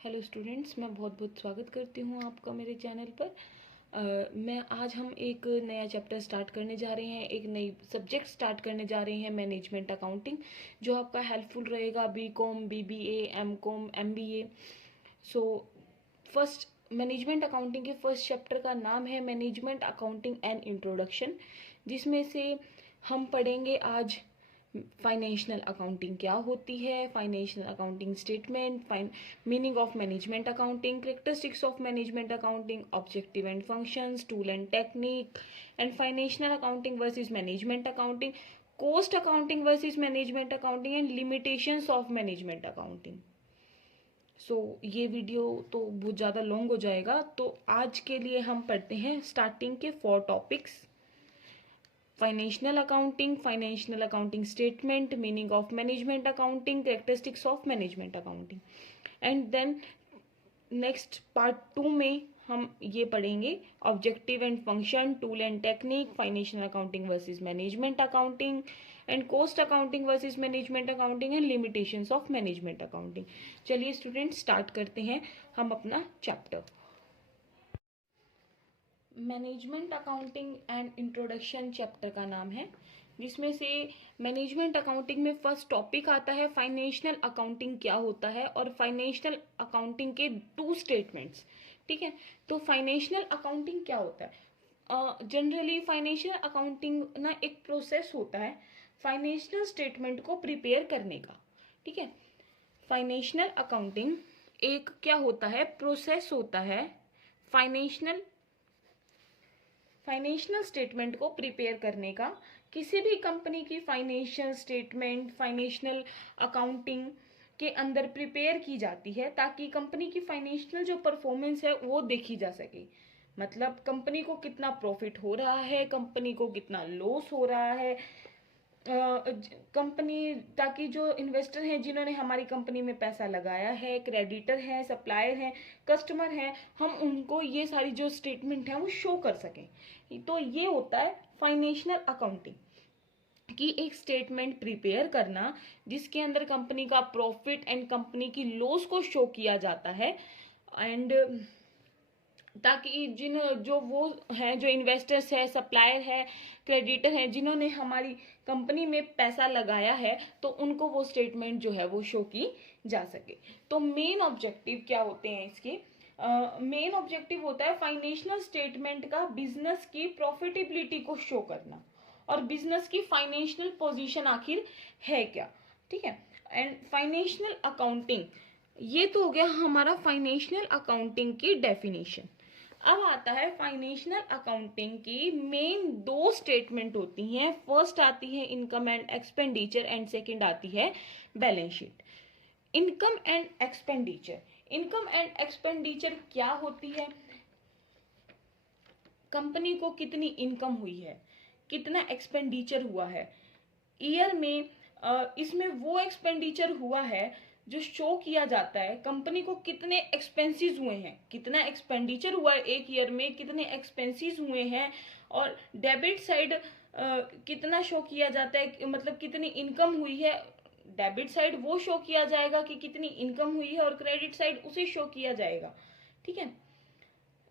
Hello students, मैं बहुत बहुत स्वागत करती हूँ आपका मेरे चैनल पर। आज हम एक नया चैप्टर स्टार्ट करने जा रहे हैं, एक नई सब्जेक्ट स्टार्ट करने जा रहे हैं, मैनेजमेंट अकाउंटिंग, जो आपका हेल्पफुल रहेगा BCom, BBA, MCom, MBA. So first management accounting के फर्स्ट चैप्टर का नाम है मैनेजमेंट अकाउंटिंग एंड इंट्रोडक्शन, जिसमें से हम पढ़ेंगे आज फाइनेंशियल अकाउंटिंग क्या होती है, financial accounting statement, meaning of management accounting, characteristics of management accounting, objective and functions, tool and technique, and financial accounting versus management accounting, cost accounting versus management accounting, and limitations of management accounting. ये video तो बहुत ज़्यादा long हो जाएगा, तो आज के लिए हम पढ़ते हैं स्टार्टिंग के 4 topics: financial accounting statement, meaning of management accounting, characteristics of management accounting. And then next part 2 में हम ये पढ़ेंगे objective and function, tool and technique, financial accounting versus management accounting, and cost accounting versus management accounting, and limitations of management accounting. चलिए students, start करते हैं हम अपना चैप्टर। Management accounting and introduction chapter का नाम है, जिसमें से मैनेजमेंट अकाउंटिंग में फर्स्ट टॉपिक आता है फाइनेंशियल अकाउंटिंग क्या होता है, और फाइनेंशियल अकाउंटिंग के 2 स्टेटमेंट्स। ठीक है, तो फाइनेंशियल अकाउंटिंग क्या होता है? जनरली फाइनेंशियल अकाउंटिंग ना एक प्रोसेस होता है फाइनेंशियल स्टेटमेंट को प्रिपेयर करने का। ठीक है, फाइनेंशियल अकाउंटिंग एक क्या होता है, प्रोसेस होता है फाइनेंशियल स्टेटमेंट को प्रिपेयर करने का। किसी भी कंपनी की फाइनेंशियल स्टेटमेंट फाइनेंशियल अकाउंटिंग के अंदर प्रिपेयर की जाती है, ताकि कंपनी की फाइनेंशियल जो परफॉर्मेंस है वो देखी जा सके। मतलब कंपनी को कितना प्रॉफिट हो रहा है, कंपनी को कितना लॉस हो रहा है, कंपनी, ताकि जो इन्वेस्टर हैं जिन्होंने हमारी कंपनी में पैसा लगाया है, क्रेडिटर हैं, सप्लायर हैं, कस्टमर हैं, हम उनको ये सारी जो स्टेटमेंट है वो शो कर सकें। तो ये होता है फाइनेंशियल अकाउंटिंग की एक स्टेटमेंट प्रिपेयर करना, जिसके अंदर कंपनी का प्रॉफिट एंड कंपनी की लॉस को शो किया जाता है। एंड ताकि जो इन्वेस्टर्स है, सप्लायर है, क्रेडिटर है, जिन्होंने हमारी कंपनी में पैसा लगाया है, तो उनको वो स्टेटमेंट जो है वो शो की जा सके। तो मेन ऑब्जेक्टिव क्या होते हैं इसके? मेन ऑब्जेक्टिव होता है फाइनेंशियल स्टेटमेंट का बिजनेस की प्रॉफिटेबिलिटी को शो करना, और बिजनेस की फाइनेंशियल पोजीशन आखिर है क्या। ठीक है, एंड फाइनेंशियल अकाउंटिंग, ये तो हो गया हमारा फाइनेंशियल अकाउंटिंग की डेफिनेशन। अब आता है फाइनेंशियल अकाउंटिंग की मेन 2 स्टेटमेंट होती हैं। फर्स्ट आती है income and expenditure, and second आती है balance sheet. Income and expenditure क्या होती है? कंपनी को कितनी इनकम हुई है, कितना एक्सपेंडिचर हुआ है ईयर में, इसमें वो एक्सपेंडिचर हुआ है जो शो किया जाता है। कंपनी को कितने एक्सपेंसेस हुए हैं, कितना एक्सपेंडिचर हुआ है एक ईयर में, कितने एक्सपेंसेस हुए हैं, और डेबिट साइड कितना शो किया जाता है, मतलब कितनी इनकम हुई है। डेबिट साइड वो शो किया जाएगा कि कितनी इनकम हुई है, और क्रेडिट साइड उसे शो किया जाएगा। ठीक है,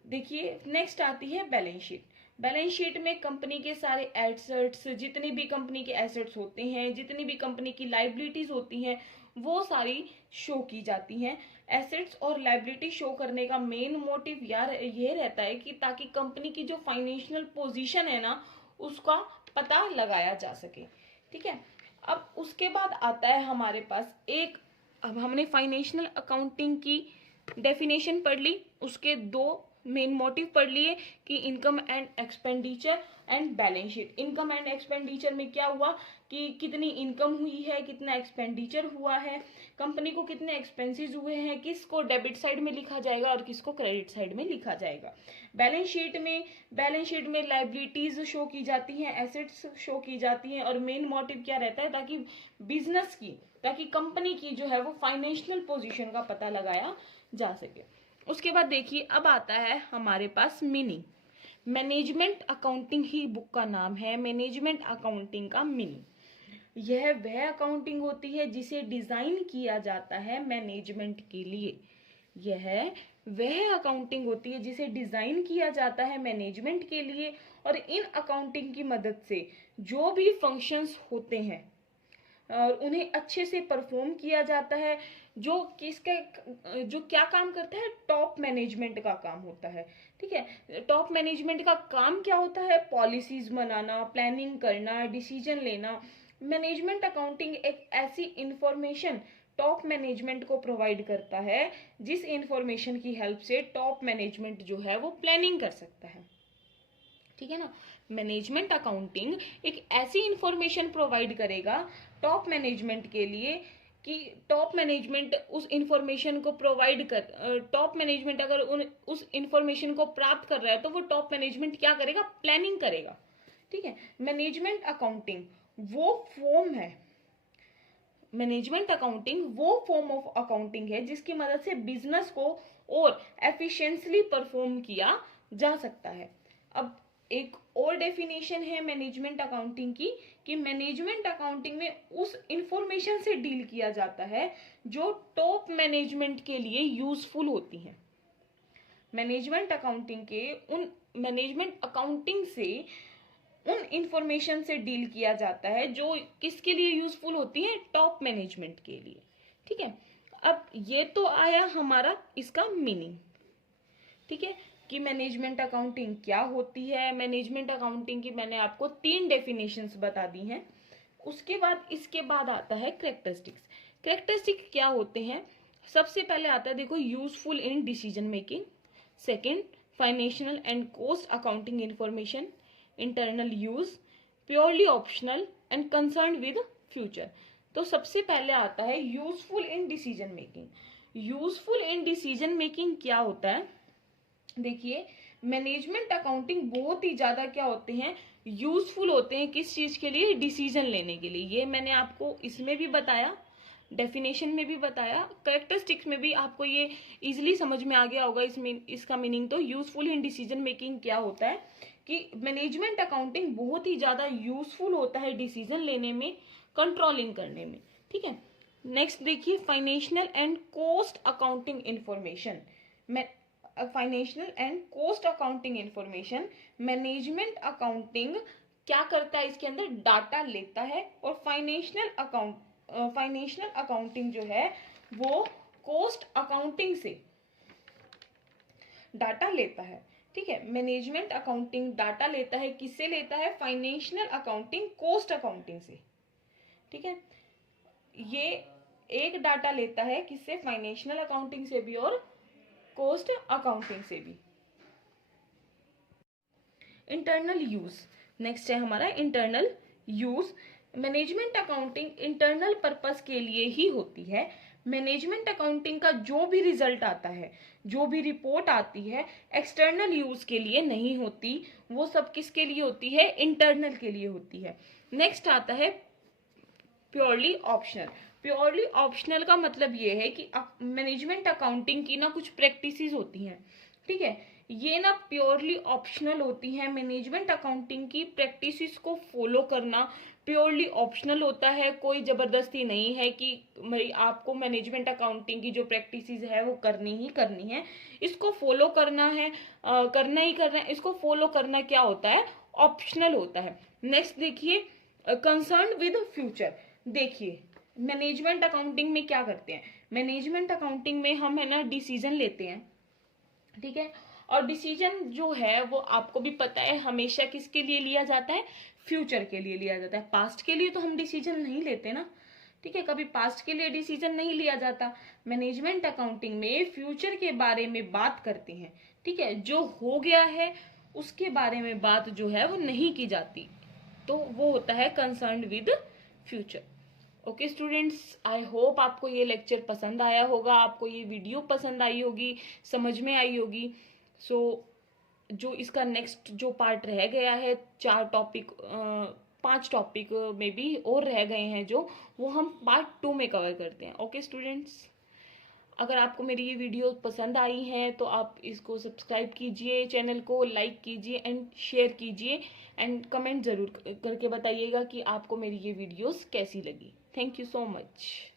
देखिए नेक्स्ट आती है बैलेंस शीट। बैलेंस शीट में कंपनी के सारे एसेट्स, जितने भी कंपनी के एसेट्स होते हैं, जितनी भी कंपनी की लाइबिलिटीज होती हैं, वो सारी शो की जाती हैं। एसेट्स और लाइबिलिटी शो करने का मेन मोटिव यार ये रहता है कि ताकि कंपनी की जो फाइनेंशियल पोजीशन है ना, उसका पता लगाया जा सके। ठीक है, अब उसके बाद आता है हमारे पास अब हमने फाइनेंशियल अकाउंटिंग की डेफिनेशन पढ़ ली, उसके 2 मेन मोटिव पढ़ लिए कि income and expenditure and balance sheet. Income and expenditure में क्या हुआ कि कितनी इनकम हुई है, कितना एक्सपेंडिचर हुआ है, कंपनी को कितने एक्सपेंसेस हुए हैं, किसको डेबिट साइड में लिखा जाएगा और किसको क्रेडिट साइड में लिखा जाएगा। बैलेंस शीट में लाइबिलिटीज शो की जाती हैं, एसेट्स शो की जाती हैं, और मेन मोटिव क्या रहता है, ताकि कंपनी की जो है वो फाइनेंशियल पोजीशन का पता लगाया जा सके। उसके बाद देखिए, अब आता है हमारे पास मीनिंग। मैनेजमेंट अकाउंटिंग ही बुक का नाम है, मैनेजमेंट अकाउंटिंग का मीनिंग। यह वह अकाउंटिंग होती है जिसे डिजाइन किया जाता है मैनेजमेंट के लिए। यह वह अकाउंटिंग होती है जिसे डिजाइन किया जाता है मैनेजमेंट के लिए, और इन अकाउंटिंग की मदद से जो भी फंक्शंस होते हैं और उन्हें अच्छे से परफॉर्म किया जाता है। जो किसका जो क्या काम करता है, टॉप मैनेजमेंट का काम होता है। ठीक है, टॉप मैनेजमेंट का काम क्या होता है, पॉलिसीज बनाना, प्लानिंग करना, डिसीजन लेना। मैनेजमेंट अकाउंटिंग एक ऐसी इंफॉर्मेशन टॉप मैनेजमेंट को प्रोवाइड करता है जिस इंफॉर्मेशन की हेल्प से टॉप मैनेजमेंट जो है वो प्लानिंग कर सकता है। ठीक है ना, मैनेजमेंट अकाउंटिंग एक ऐसी इंफॉर्मेशन प्रोवाइड करेगा टॉप मैनेजमेंट के लिए कि टॉप मैनेजमेंट उस इंफॉर्मेशन को प्रोवाइड कर, टॉप मैनेजमेंट अगर उस इंफॉर्मेशन को प्राप्त कर रहा है तो वो टॉप मैनेजमेंट क्या करेगा, प्लानिंग करेगा। ठीक है, मैनेजमेंट अकाउंटिंग वो फॉर्म है, मैनेजमेंट अकाउंटिंग वो फॉर्म ऑफ अकाउंटिंग है जिसकी मदद से बिजनेस को और एफिशिएंटली परफॉर्म किया जा सकता है। अब एक और डेफिनेशन है मैनेजमेंट अकाउंटिंग की कि मैनेजमेंट अकाउंटिंग में उस इंफॉर्मेशन से डील किया जाता है जो टॉप मैनेजमेंट के लिए यूजफुल होती है। मैनेजमेंट अकाउंटिंग से उन इंफॉर्मेशन से डील किया जाता है जो किसके लिए यूजफुल होती है, टॉप मैनेजमेंट के लिए। ठीक है, अब ये तो आया हमारा इसका मीनिंग। ठीक है, कि मैनेजमेंट अकाउंटिंग क्या होती है। मैनेजमेंट अकाउंटिंग की मैंने आपको 3 डेफिनेशंस बता दी हैं। उसके बाद इसके बाद आता है कैरेक्टरिस्टिक्स। कैरेक्टरिस्टिक क्या होते हैं, सबसे पहले आता है देखो useful in decision making, second financial and cost accounting information, internal use, purely optional and concern with future. तो सबसे पहले आता है useful in decision making. Useful in decision making क्या होता है, देखिए मैनेजमेंट अकाउंटिंग बहुत ही ज्यादा क्या होते हैं, यूजफुल होते हैं किस चीज के लिए, डिसीजन लेने के लिए। ये मैंने आपको इसमें भी बताया, डेफिनेशन में भी बताया, कैरेक्टरिस्टिक्स में भी आपको ये इजीली समझ में आ गया होगा। इसका मीनिंग तो यूजफुल इन डिसीजन मेकिंग क्या होता है कि मैनेजमेंट अकाउंटिंग बहुत ही ज्यादा यूजफुल होता है डिसीजन लेने में, कंट्रोलिंग करने में। ठीक है, नेक्स्ट देखिए financial and cost accounting information. Financial and cost accounting information, management accounting क्या करता है, इसके अंदर डाटा लेता है, और फाइनेंशियल अकाउंटिंग जो है वो कॉस्ट अकाउंटिंग से डाटा लेता है। ठीक है, मैनेजमेंट अकाउंटिंग डाटा लेता है, किससे लेता है, फाइनेंशियल अकाउंटिंग कॉस्ट अकाउंटिंग से। ठीक है, ये एक डाटा लेता है किससे, फाइनेंशियल अकाउंटिंग से भी और कॉस्ट अकाउंटिंग से भी। इंटरनल यूज, नेक्स्ट है हमारा internal use. Management accounting internal purpose के लिए ही होती है। मैनेजमेंट अकाउंटिंग का जो भी रिजल्ट आता है, जो भी रिपोर्ट आती है, एक्सटर्नल यूज के लिए नहीं होती, वो सब किसके लिए होती है, इंटरनल के लिए होती है। नेक्स्ट आता है प्योरली ऑप्शनल। प्योरली ऑप्शनल का मतलब ये है कि मैनेजमेंट अकाउंटिंग की ना कुछ प्रैक्टिसेस होती हैं। ठीक है, ये ना प्योरली ऑप्शनल होती है। मैनेजमेंट अकाउंटिंग की प्रैक्टिसेस को फॉलो करना प्योरली ऑप्शनल होता है, कोई जबरदस्ती नहीं है कि भाई आपको मैनेजमेंट अकाउंटिंग की जो प्रैक्टिसेस है वो करनी ही करनी है, इसको फॉलो करना है, करना ही करना है। इसको फॉलो करना क्या होता है, ऑप्शनल होता है। नेक्स्ट देखिए कंसर्न विद फ्यूचर। देखिए मैनेजमेंट अकाउंटिंग में क्या करते हैं, मैनेजमेंट अकाउंटिंग में हम है ना डिसीजन लेते हैं। ठीक है, और डिसीजन जो है वो आपको भी पता है हमेशा किसके लिए लिया जाता है, फ्यूचर के लिए लिया जाता है। पास्ट के लिए तो हम डिसीजन नहीं लेते ना। ठीक है, कभी पास्ट के लिए डिसीजन नहीं लिया जाता। मैनेजमेंट अकाउंटिंग में फ्यूचर के बारे में बात करते हैं। ठीक है, जो हो गया है उसके बारे में बात जो है वो नहीं की जाती, तो वो होता है concern with future. Okay students, I hope आपको ये लेक्चर पसंद आया होगा, आपको ये वीडियो पसंद आई होगी, समझ में आई होगी। सो जो इसका नेक्स्ट जो पार्ट रह गया है, 5 टॉपिक में भी और रह गए हैं जो, वो हम पार्ट 2 में कवर करते हैं। ओके स्टूडेंट्स, अगर आपको मेरी ये वीडियो पसंद आई है तो आप इसको सब्सक्राइब कीजिए, चैनल को लाइक कीजिए एंड शेयर कीजिए, एंड कमेंट ज़रूर करके बताइएगा कि आपको मेरी ये वीडियोस कैसी लगी। Thank you so much.